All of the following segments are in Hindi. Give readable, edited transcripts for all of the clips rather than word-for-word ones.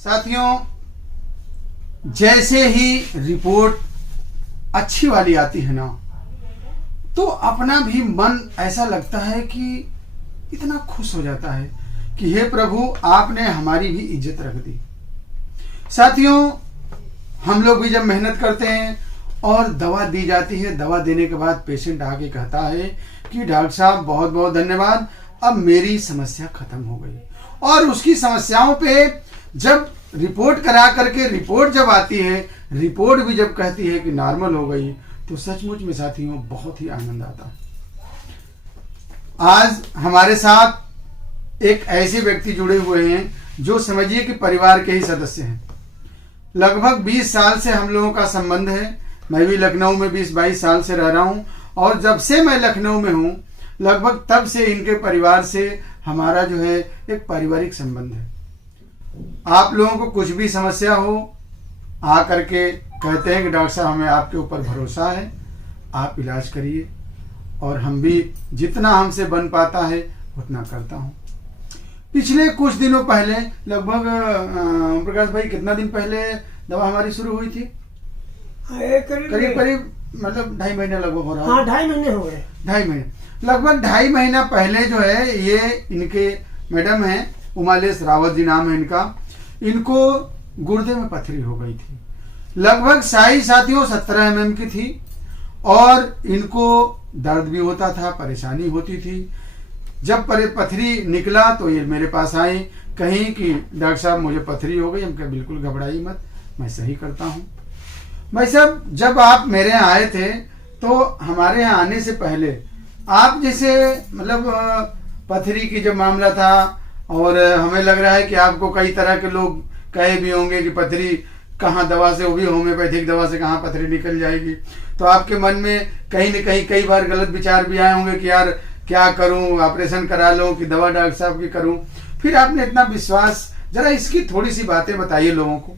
साथियों, जैसे ही रिपोर्ट अच्छी वाली आती है ना, तो अपना भी मन ऐसा लगता है कि इतना खुश हो जाता है कि हे प्रभु, आपने हमारी भी इज्जत रख दी। साथियों, हम लोग भी जब मेहनत करते हैं और दवा दी जाती है, दवा देने के बाद पेशेंट आके कहता है कि डॉक्टर साहब बहुत बहुत धन्यवाद, अब मेरी समस्या खत्म हो गई। और उसकी समस्याओं पे जब रिपोर्ट करा करके रिपोर्ट जब आती है, रिपोर्ट भी जब कहती है कि नॉर्मल हो गई, तो सचमुच में साथियों बहुत ही आनंद आता है। आज हमारे साथ एक ऐसे व्यक्ति जुड़े हुए हैं जो समझिए कि परिवार के ही सदस्य हैं। लगभग 20 साल से हम लोगों का संबंध है। मैं भी लखनऊ में 20-22 साल से रह रहा हूं, और जब से मैं लखनऊ में हूं लगभग तब से इनके परिवार से हमारा जो है एक पारिवारिक संबंध है। आप लोगों को कुछ भी समस्या हो, आ करके कहते हैं कि डॉक्टर साहब हमें आपके ऊपर भरोसा है, आप इलाज करिए, और हम भी जितना हमसे बन पाता है उतना करता हूँ। पिछले कुछ दिनों पहले, लगभग प्रकाश भाई कितना दिन पहले दवा हमारी शुरू हुई थी? करीब मतलब 2.5 महीने लगभग हो रहा है। हाँ, 2.5 महीने हो गए। 2.5 महीने, लगभग 2.5 महीना पहले जो है, ये इनके मैडम हैं, उमालेश रावत जी नाम है इनका। इनको गुर्दे में पथरी हो गई थी, लगभग साइज साथियों 17 mm की थी, और इनको दर्द भी होता था, परेशानी होती थी। जब पथरी निकला तो ये मेरे पास आई, कहीं कि डॉक्टर साहब मुझे पथरी हो गई। हम कहे बिल्कुल घबराइए मत, मैं सही करता हूँ। भाई साहब, जब आप मेरे यहाँ आए थे तो हमारे यहाँ आने से पहले आप जैसे मतलब पथरी की जब मामला था, और हमें लग रहा है कि आपको कई तरह के लोग कहे भी होंगे कि पथरी कहाँ दवा से, वो भी होम्योपैथिक दवा से कहाँ पथरी निकल जाएगी, तो आपके मन में कहीं न कहीं कई बार गलत विचार भी आए होंगे कि यार क्या करूं, ऑपरेशन करा लूं कि दवा डॉक्टर साहब की करूं। फिर आपने इतना विश्वास, जरा इसकी थोड़ी सी बातें बताइए लोगों को।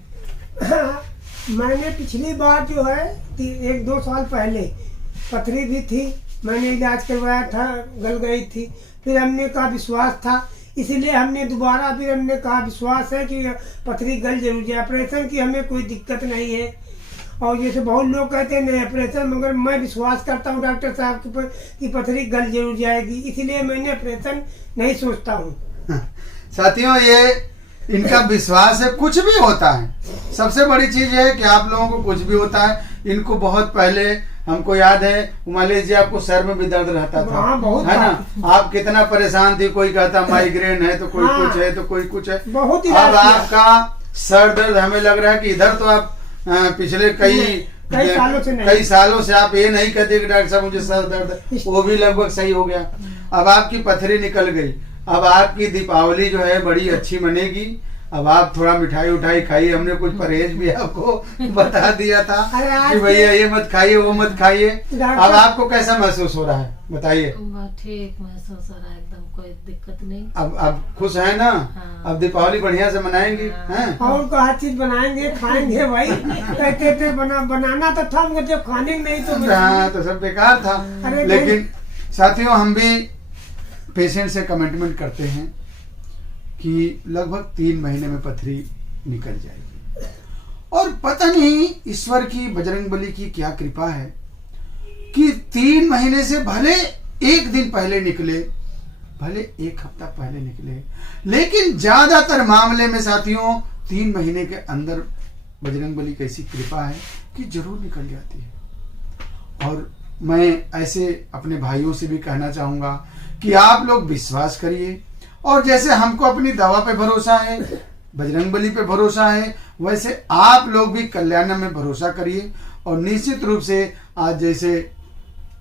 मैंने पिछली बार जो है 1-2 साल पहले पथरी भी थी, मैंने इलाज करवाया था, गल गई थी। फिर हमने कहा विश्वास था, इसीलिए हमने दोबारा फिर हमने कहा विश्वास है कि पथरी गल जरूर जाए, ऑपरेशन की हमें कोई दिक्कत नहीं है। और जैसे बहुत लोग कहते हैं नहीं ऑपरेशन, मगर मैं विश्वास करता हूँ डॉक्टर साहब के ऊपर कि पथरी गल जरूर जाएगी, इसीलिए मैंने ऑपरेशन नहीं सोचता हूँ। साथियों, ये इनका विश्वास है। कुछ भी होता है, सबसे बड़ी चीज है कि आप लोगों को कुछ भी होता है। इनको बहुत पहले हमको याद है, उमालेश जी, आपको सर में भी दर्द रहता था, है ना? आप कितना परेशान थी, कोई कहता माइग्रेन है तो कोई कुछ है तो कोई कुछ है। बहुत अब आपका सर दर्द हमें लग रहा है कि इधर तो आप पिछले कई सालों से आप ये नहीं कहते कि डॉक्टर साहब मुझे सर दर्द, वो भी लगभग सही हो गया। अब आपकी पथरी निकल गई, अब आपकी दीपावली जो है बड़ी अच्छी मनेगी। अब आप थोड़ा मिठाई उठाई खाइए, हमने कुछ परहेज भी आपको बता दिया था कि भैया ये मत खाइए वो मत खाइए। अब आपको कैसा महसूस हो रहा है बताइए? ठीक महसूस हो रहा है, एकदम कोई दिक्कत नहीं। अब खुश है ना? हाँ। अब दीपावली बढ़िया से मनाएंगे। हाँ। और को हर चीज बनाएंगे, खाएंगे भाई। कहते थे बनाना तो था, मगर जब खाने नहीं तो हाँ, तो सब बेकार था। लेकिन साथियों, हम भी पेशेंट से कमिटमेंट करते हैं कि लगभग 3 महीने में पथरी निकल जाएगी, और पता नहीं ईश्वर की, बजरंगबली की क्या कृपा है कि 3 महीने से भले 1 दिन पहले निकले, भले 1 हफ्ता पहले निकले, लेकिन ज्यादातर मामले में साथियों 3 महीने के अंदर बजरंगबली की ऐसी कृपा है कि जरूर निकल जाती है। और मैं ऐसे अपने भाइयों से भी कहना चाहूंगा कि आप लोग विश्वास करिए, और जैसे हमको अपनी दवा पे भरोसा है, बजरंगबली पे भरोसा है, वैसे आप लोग भी कल्याण में भरोसा करिए। और निश्चित रूप से आज जैसे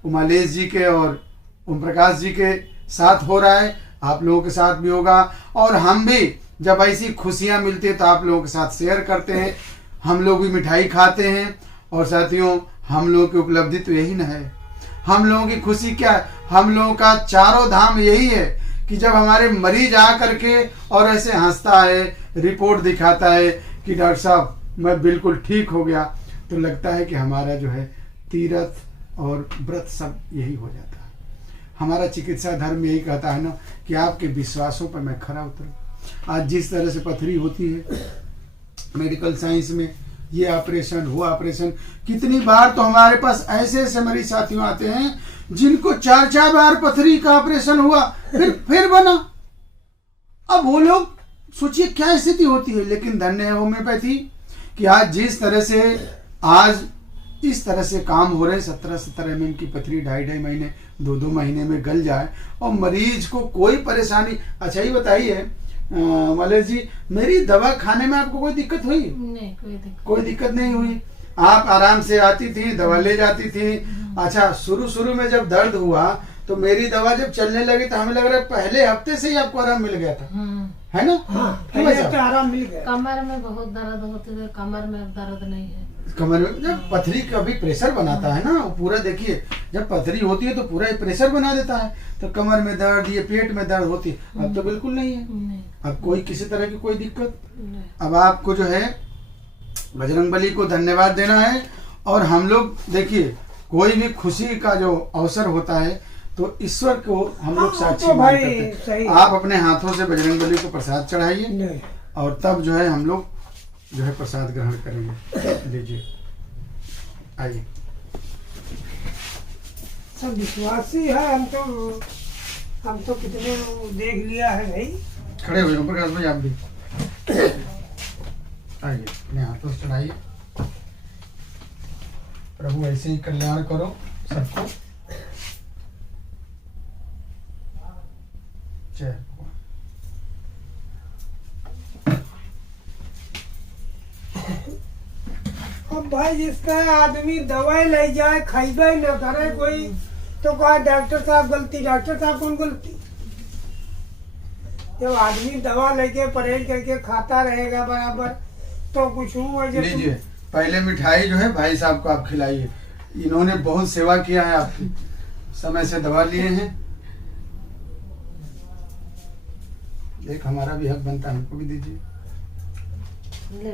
उमालेश जी के और ओम प्रकाश जी के साथ हो रहा है, आप लोगों के साथ भी होगा। और हम भी जब ऐसी खुशियां मिलती है तो आप लोगों के साथ शेयर करते हैं, हम लोग भी मिठाई खाते हैं। और साथियों, हम लोगों की उपलब्धि तो यही न है, हम लोगों की खुशी क्या है? हम लोगों का चारों धाम यही है कि जब हमारे मरीज आ करके और ऐसे हंसता है, रिपोर्ट दिखाता है कि डॉक्टर साहब मैं बिल्कुल ठीक हो गया, तो लगता है कि हमारा जो है तीर्थ और व्रत सब यही हो जाता है। हमारा चिकित्सा धर्म यही कहता है ना कि आपके विश्वासों पर मैं खरा उतरूं। आज जिस तरह से पथरी होती है, मेडिकल साइंस में, ये ऑपरेशन वो ऑपरेशन। कितनी बार तो हमारे पास ऐसे ऐसे मरीज साथियों आते हैं जिनको 4-4 बार पथरी का ऑपरेशन हुआ, फिर बना। अब वो लोग सोचिए क्या स्थिति होती है। लेकिन धन्य है होम्योपैथी कि आज जिस तरह से आज इस तरह से काम हो रहे, 17-17 mm की पथरी 2.5 महीने 2 महीने में गल जाए और मरीज को कोई परेशानी। अच्छा, ये बताइए मलेश जी, मेरी दवा खाने में आपको कोई दिक्कत हुई? नहीं, कोई दिक्कत नहीं हुई। आप आराम से आती थी, दवा ले जाती थी। अच्छा, शुरू में जब दर्द हुआ तो मेरी दवा जब चलने लगी तो हमें लग रहा है पहले हफ्ते से ही आपको आराम मिल गया था, है ना? क्यों पहले ऐसा? तो आराम मिल गया। कमर में बहुत दर्द होते थे, कमर में अब दर्द नहीं है। कमर में जब पथरी का भी प्रेशर बनाता है ना, वो पूरा देखिए जब पथरी होती है तो पूरा प्रेशर बना देता है, तो कमर में दर्द, ये पेट में दर्द होती है। अब तो बिल्कुल नहीं है, नहीं, अब कोई किसी तरह की कोई दिक्कत। नहीं। अब आपको जो है बजरंगबली को धन्यवाद देना है। और हम लोग देखिए कोई भी खुशी का जो अवसर होता है तो ईश्वर को हम लोग साक्षी तो भाई मानते सही। हैं। आप अपने हाथों से बजरंगबली को प्रसाद चढ़ाइए नहीं। और तब जो है हम लोग जो है प्रसाद ग्रहण करेंगे। लीजिए, आइए। सब विश्वासी है। हम तो कितने देख लिया है भाई। खड़े हो जाओ प्रकाश भाई, आप भी आइए, अपने हाथों से चढ़ाइए। प्रभु ऐसे ही कल्याण करो सबको। जय भगवान। अब भाई जिसका आदमी दवाई ले जाए, खाइबे न करे कोई, तो कहा डॉक्टर साहब गलती। डॉक्टर साहब कौन गलती? जब आदमी दवा लेके परहेज करके खाता रहेगा बराबर तो कुछ हुआ। लीजिए, पहले मिठाई जो है भाई साहब को आप खिलाइए। इन्होंने बहुत सेवा किया है आपकी, समय से दवा लिए हैं। एक हमारा भी हक बनता है, हमको भी दीजिए। ले